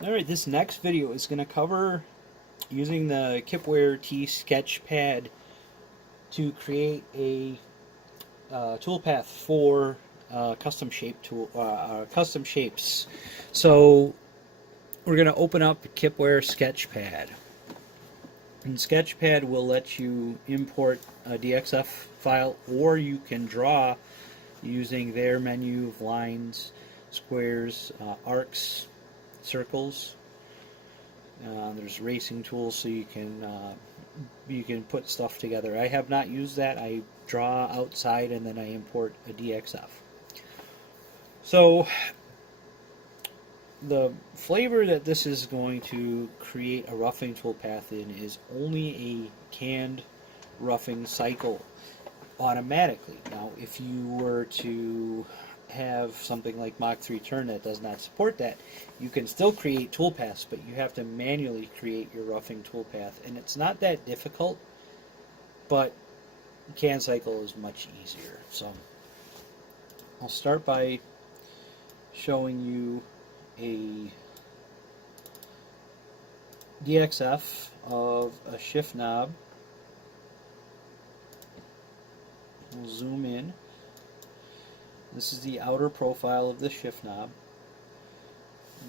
Alright, this next video is going to cover using the Kipware T Sketch Pad to create a toolpath for custom shapes. So we're going to open up Kipware Sketchpad. And Sketchpad will let you import a DXF file, or you can draw using their menu of lines, squares, arcs, circles. There's racing tools, so you can put stuff together. I have not used that. I draw outside and then I import a DXF. So the flavor that this is going to create a roughing toolpath in is only a canned roughing cycle automatically. Now, if you were to have something like Mach 3 Turn that does not support that, you can still create toolpaths, but you have to manually create your roughing toolpath, and it's not that difficult, but can cycle is much easier. So I'll start by showing you a DXF of a shift knob. We'll zoom in. This is the outer profile of the shift knob.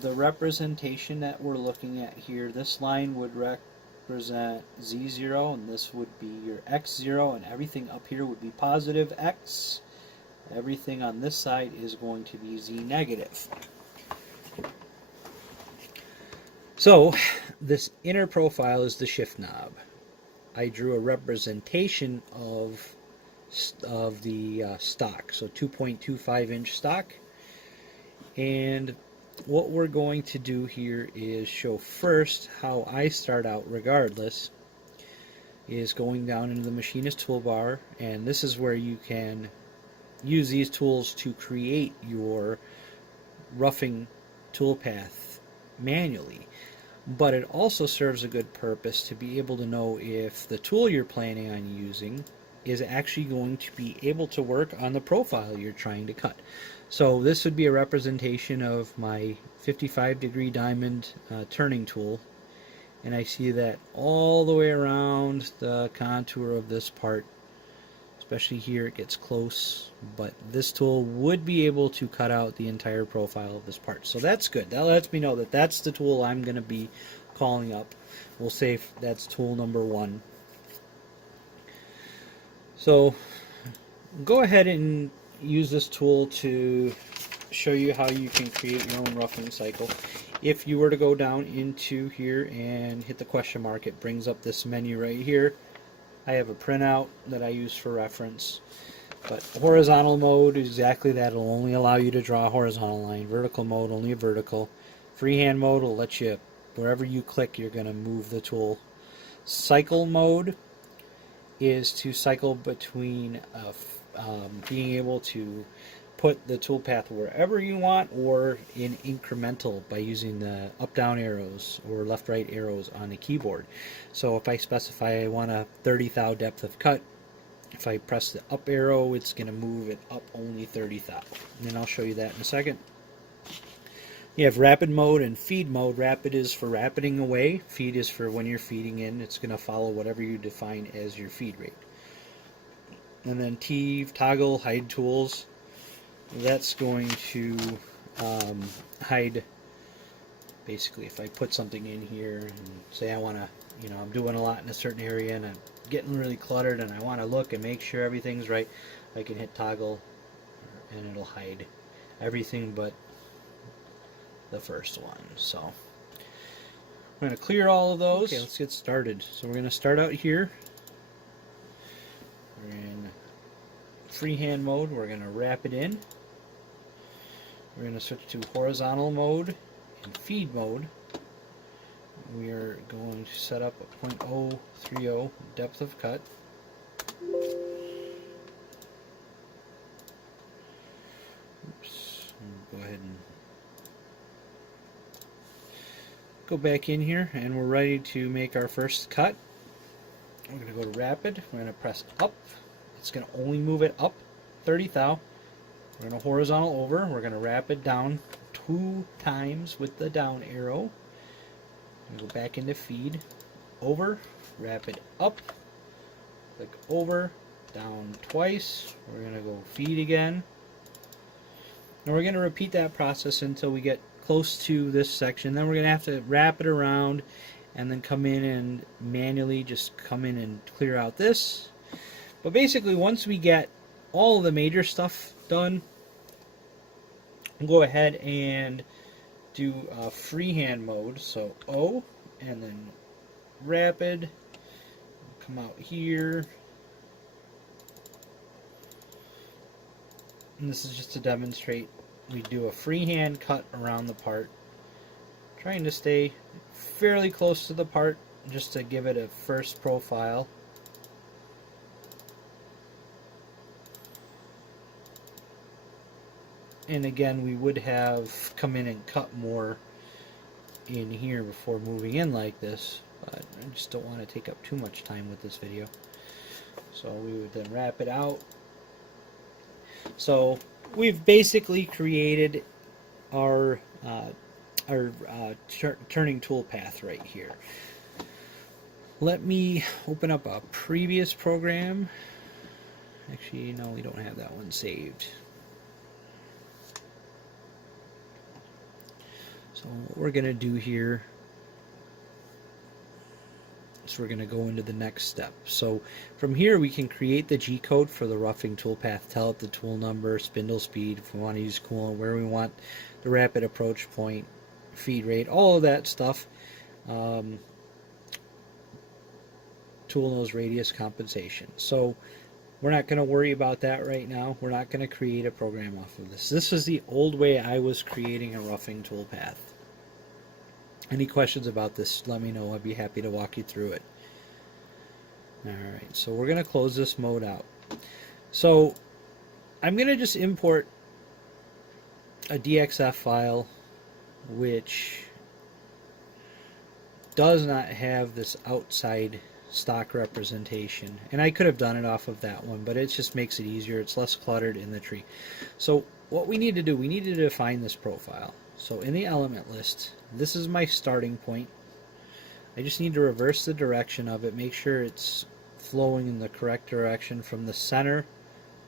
The representation that we're looking at here, this line would represent Z0, and this would be your X0, and everything up here would be positive X. Everything on this side is going to be Z negative. So this inner profile is the shift knob. I drew a representation of the stock, so 2.25 inch stock, and what we're going to do here is show first how I start out regardless is going down into the Machinist Toolbar, and this is where you can use these tools to create your roughing toolpath manually. But it also serves a good purpose to be able to know if the tool you're planning on using is actually going to be able to work on the profile you're trying to cut. So this would be a representation of my 55-degree diamond turning tool, and I see that all the way around the contour of this part, especially here it gets close, but this tool would be able to cut out the entire profile of this part. So that's good. That lets me know that that's the tool I'm going to be calling up. We'll say that's tool number 1. So go ahead and use this tool to show you how you can create your own roughing cycle. If you were to go down into here and hit the question mark, it brings up this menu right here. I have a printout that I use for reference. But horizontal mode, exactly that. It'll only allow you to draw a horizontal line. Vertical mode, only a vertical. Freehand mode will let you, wherever you click, you're going to move the tool. Cycle mode is to cycle between being able to put the toolpath wherever you want, or in incremental by using the up-down arrows or left-right arrows on the keyboard. So if I specify I want a 30 thou depth of cut, if I press the up arrow, it's going to move it up only 30 thou. And then I'll show you that in a second. You have rapid mode and feed mode. Rapid is for rapiding away. Feed is for when you're feeding in. It's going to follow whatever you define as your feed rate. And then toggle hide tools. That's going to hide, basically, if I put something in here and say I want to, I'm doing a lot in a certain area and I'm getting really cluttered and I want to look and make sure everything's right, I can hit toggle and it'll hide everything but the first one. So I'm going to clear all of those. Okay, let's get started. So we're going to start out here. We're in freehand mode. We're going to wrap it in. We're going to switch to horizontal mode and feed mode. We are going to set up a 0.030 depth of cut. Oops. Go ahead and go back in here, and we're ready to make our first cut. We're going to go to rapid. We're going to press up. It's going to only move it up 30 thou. We're going to horizontal over. We're going to rapid down 2 times with the down arrow. Go back into feed, over, wrap it up, click over, down twice. We're going to go feed again. And we're going to repeat that process until we get close to this section. Then we're going to have to wrap it around and then come in and manually just come in and clear out this. But basically, once we get all of the major stuff done, we'll go ahead and do freehand mode. So O, and then rapid, come out here. And this is just to demonstrate we do a freehand cut around the part, trying to stay fairly close to the part just to give it a first profile. And again, we would have come in and cut more in here before moving in like this, but I just don't want to take up too much time with this video. So we would then wrap it out. So we've basically created our turning tool path right here. Let me open up a previous program. Actually, no, we don't have that one saved. So what we're going to do here is we're going to go into the next step. So from here we can create the G code for the roughing toolpath, tell it the tool number, spindle speed, if we want to use coolant, where we want the rapid approach point, feed rate, all of that stuff. Tool nose radius compensation. So we're not going to worry about that right now. We're not going to create a program off of this. This was the old way I was creating a roughing toolpath. Any questions about this, let me know. I'd be happy to walk you through it. Alright, so we're going to close this mode out. So I'm going to just import a DXF file which does not have this outside stock representation. And I could have done it off of that one, but it just makes it easier. It's less cluttered in the tree. So what we need to do, we need to define this profile. So in the element list, this is my starting point. I just need to reverse the direction of it, make sure it's flowing in the correct direction from the center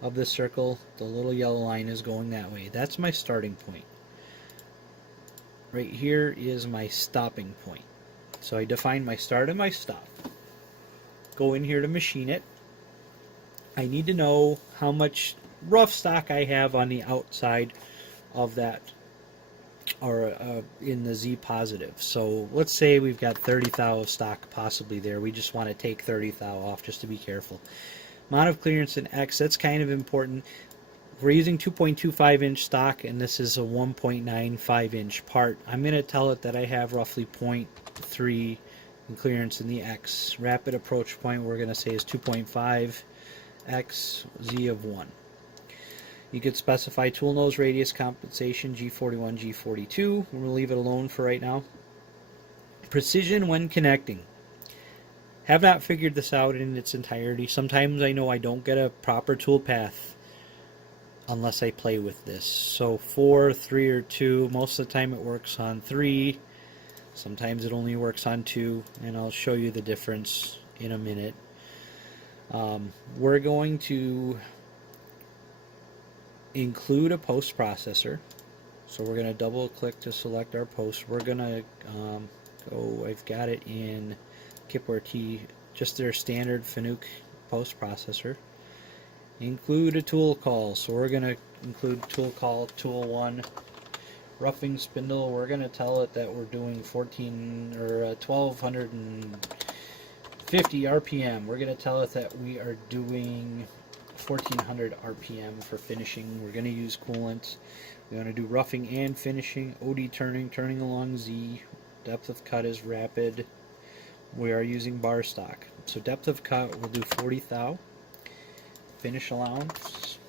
of the circle. The little yellow line is going that way. That's my starting point. Right here is my stopping point. So I define my start and my stop. Go in here to machine it. I need to know how much rough stock I have on the outside of that, or in the Z positive. So let's say we've got 30 thou of stock possibly there. We just want to take 30 thou off just to be careful. Amount of clearance in X, that's kind of important. We're using 2.25 inch stock and this is a 1.95 inch part. I'm going to tell it that I have roughly 0.3 in clearance in the X. Rapid approach point we're going to say is 2.5 X, Z of 1. You could specify tool nose radius compensation, G41, G42. We're going to leave it alone for right now. Precision when connecting. Have not figured this out in its entirety. Sometimes I know I don't get a proper tool path unless I play with this. So 4, 3, or 2. Most of the time it works on 3. Sometimes it only works on 2. And I'll show you the difference in a minute. We're going to include a post processor. So we're going to double click to select our post. We're going to go, I've got it in Kipware T, just their standard Fanuc post processor. Include a tool call. So we're going to include tool call tool 1. Roughing spindle, we're going to tell it that we're doing 1250 RPM. We're going to tell it that we are doing 1400 RPM for finishing. We're going to use coolant. We want to do roughing and finishing. OD turning along Z. Depth of cut is rapid. We are using bar stock. So depth of cut, we'll do 40 thou. Finish allowance,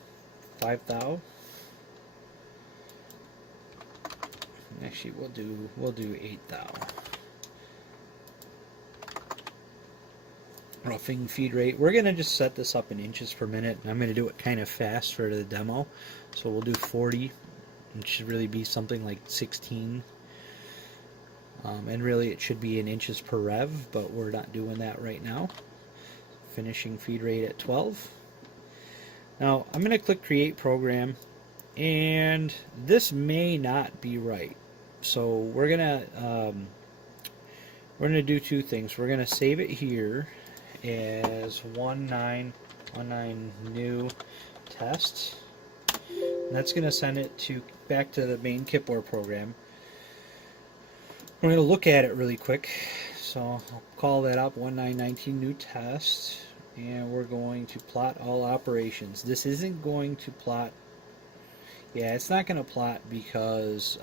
5 thou. Actually, we'll do 8 thou. Roughing feed rate. We're going to just set this up in inches per minute. I'm going to do it kind of fast for the demo. So we'll do 40. It should really be something like 16. And really it should be in inches per rev, but we're not doing that right now. Finishing feed rate at 12. Now I'm going to click create program, and this may not be right. So we're gonna do two things. We're gonna save it here as 1919 new test. And that's gonna send it back to the main Kipware program. We're gonna look at it really quick. So I'll call that up 1919 new test, and we're going to plot all operations. This isn't going to plot. Yeah, it's not going to plot because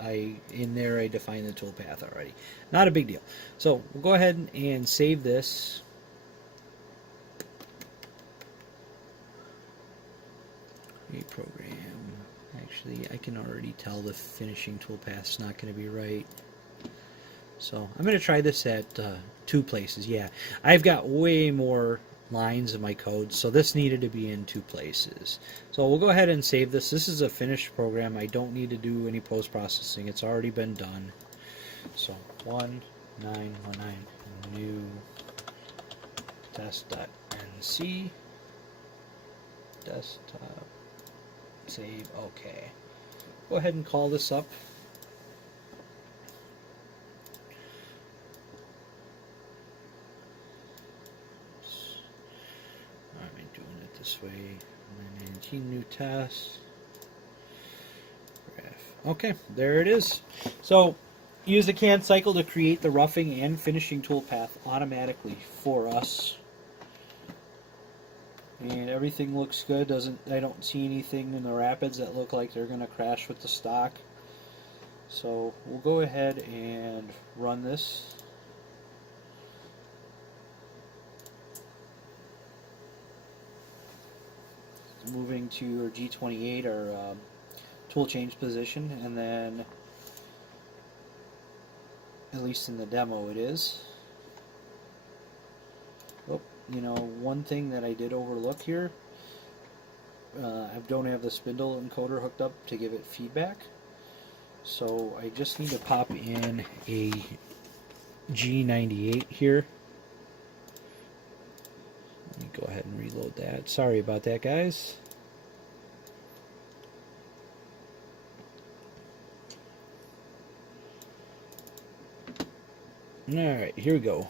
in there I defined the toolpath already. Not a big deal. So we'll go ahead and save this. Create program. Actually, I can already tell the finishing toolpath's not going to be right. So I'm going to try this at 2 places. Yeah, I've got way more lines in my code, so this needed to be in 2 places. So we'll go ahead and save this. This is a finished program. I don't need to do any post-processing. It's already been done. So 1919 new test.nc desktop save. Okay, go ahead and call this up. This way, 19 new test. Graph. Okay, there it is. So use the can cycle to create the roughing and finishing toolpath automatically for us. And everything looks good. I don't see anything in the rapids that look like they're going to crash with the stock. So we'll go ahead and run this. Moving to our G28, our tool change position, and then, at least in the demo it is. Oh, you know, one thing that I did overlook here, I don't have the spindle encoder hooked up to give it feedback, so I just need to pop in a G98 here. Let me go ahead and reload that. Sorry about that, guys. Alright, here we go.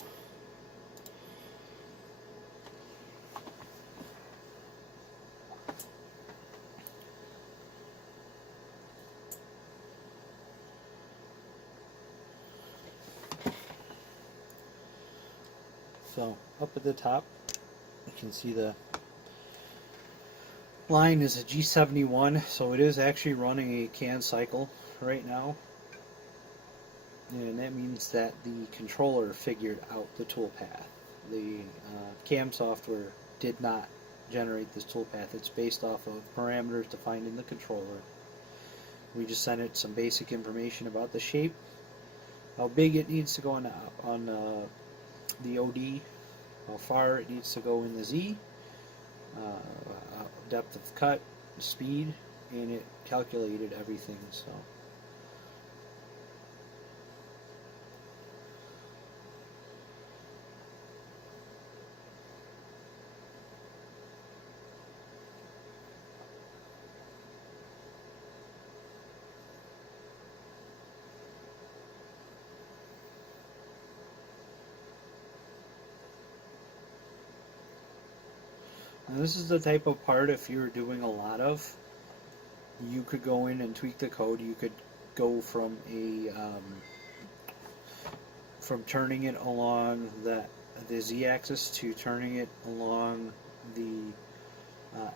So, up at the top, you can see the line is a G71, so it is actually running a can cycle right now. And that means that the controller figured out the toolpath. The CAM software did not generate this toolpath. It's based off of parameters defined in the controller. We just sent it some basic information about the shape, how big it needs to go on the OD, how far it needs to go in the Z, depth of cut, speed, and it calculated everything. So. Now this is the type of part, if you're doing a lot of, you could go in and tweak the code. You could go from from turning it along the z-axis to turning it along the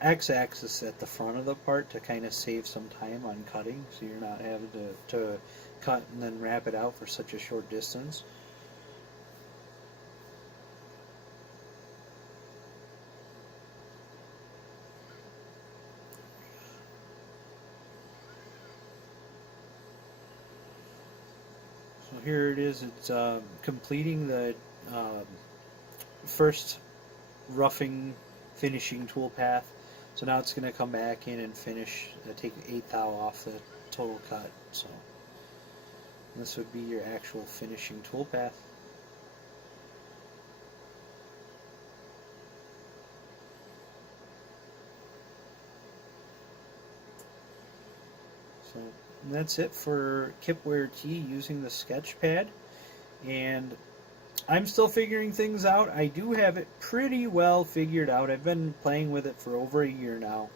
x-axis at the front of the part to kind of save some time on cutting, so you're not having to cut and then wrap it out for such a short distance. So here it is. It's completing the first roughing finishing toolpath. So now it's going to come back in and finish, take 1/8 thou off the total cut. So This would be your actual finishing toolpath. So that's it for Kipware T using the Sketchpad, and I'm still figuring things out. I do have it pretty well figured out. I've been playing with it for over a year now.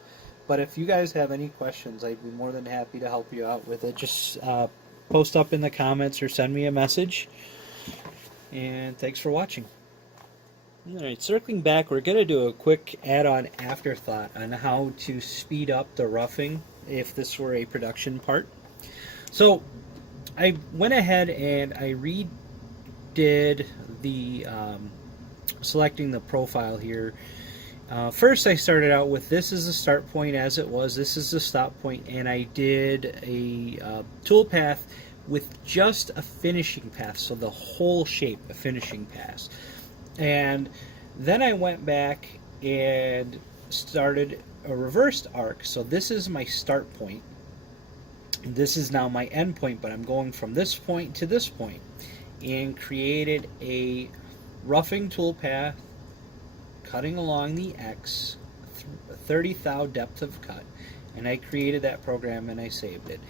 But if you guys have any questions, I'd be more than happy to help you out with it. Just post up in the comments or send me a message. And thanks for watching. Alright, circling back, we're going to do a quick add-on afterthought on how to speed up the roughing if this were a production part. So I went ahead and I redid the selecting the profile here. First I started out with this is the start point as it was, this is the stop point, and I did a toolpath with just a finishing path, so the whole shape, a finishing pass. And then I went back and started a reversed arc. So this is my start point. This is now my end point, but I'm going from this point to this point, and created a roughing toolpath cutting along the X, 30 thou depth of cut. And I created that program and I saved it.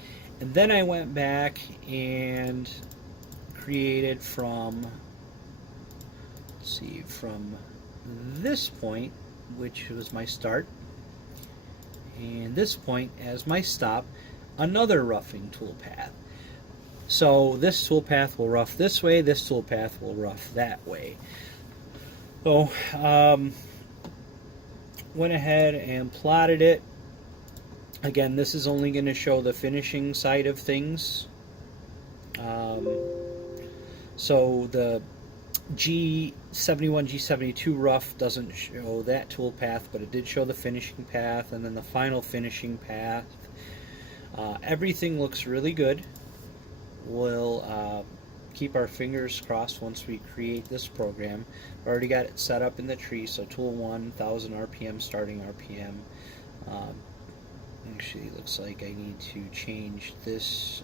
And then I went back and created from this point, which was my start, and this point as my stop, another roughing toolpath. So this toolpath will rough this way, this toolpath will rough that way. So went ahead and plotted it. Again, this is only going to show the finishing side of things. So the G71, G72 rough doesn't show that toolpath, but it did show the finishing path and then the final finishing path. Everything looks really good. We'll keep our fingers crossed once we create this program. I've already got it set up in the tree, so tool 1, 1000 RPM, starting RPM. Actually, it looks like I need to change this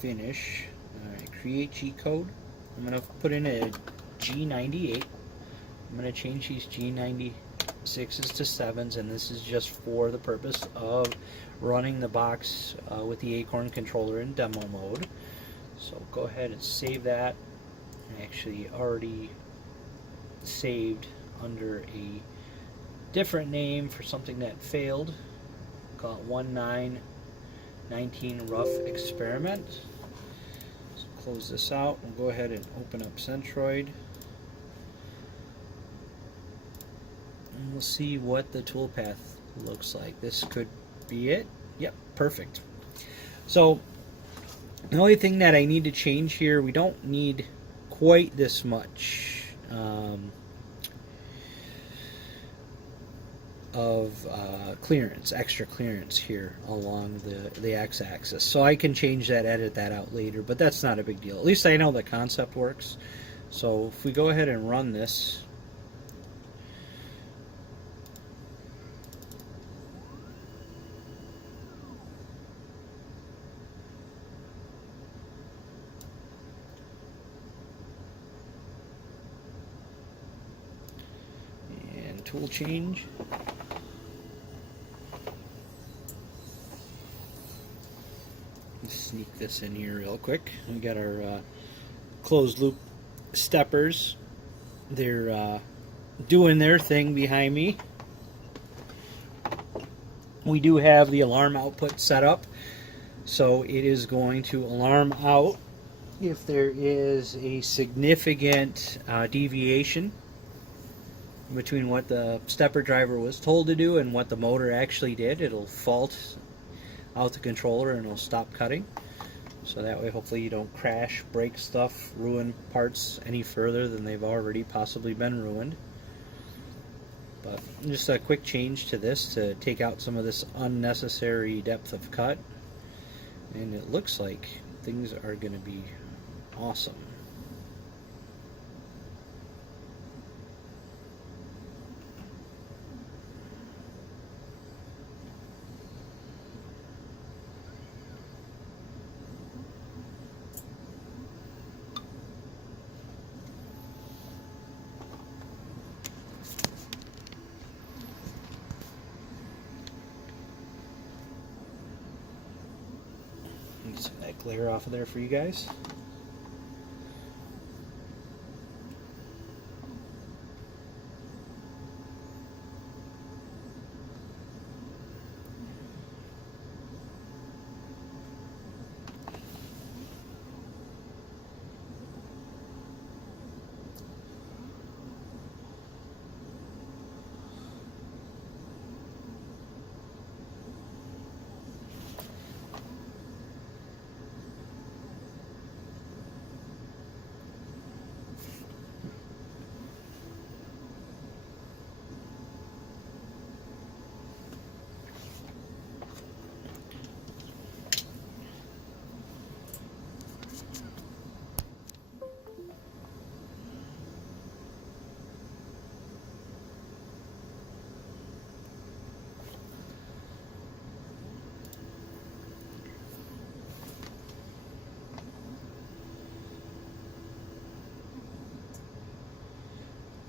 finish. Alright, create G code. I'm going to put in a G98. I'm going to change these G96s to 7s, and this is just for the purpose of running the box with the Acorn controller in demo mode. So go ahead and save that. I actually already saved under a different name for something that failed. Call it 1919 Rough Experiment. So close this out. We'll go ahead and open up Centroid. And we'll see what the toolpath looks like. This could be it. Yep, perfect. So the only thing that I need to change here, we don't need quite this much of clearance, extra clearance here along the x-axis. So I can change that, edit that out later, but that's not a big deal. At least I know the concept works. So if we go ahead and run this, and tool change. Sneak this in here real quick. We got our closed loop steppers. They're doing their thing behind me. We do have the alarm output set up, so it is going to alarm out if there is a significant deviation between what the stepper driver was told to do and what the motor actually did. It'll fault out the controller and it'll stop cutting. So that way hopefully you don't crash, break stuff, ruin parts any further than they've already possibly been ruined. But just a quick change to this to take out some of this unnecessary depth of cut, and it looks like things are going to be awesome. glare off of there for you guys.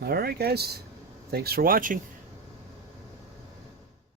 Alright guys, thanks for watching.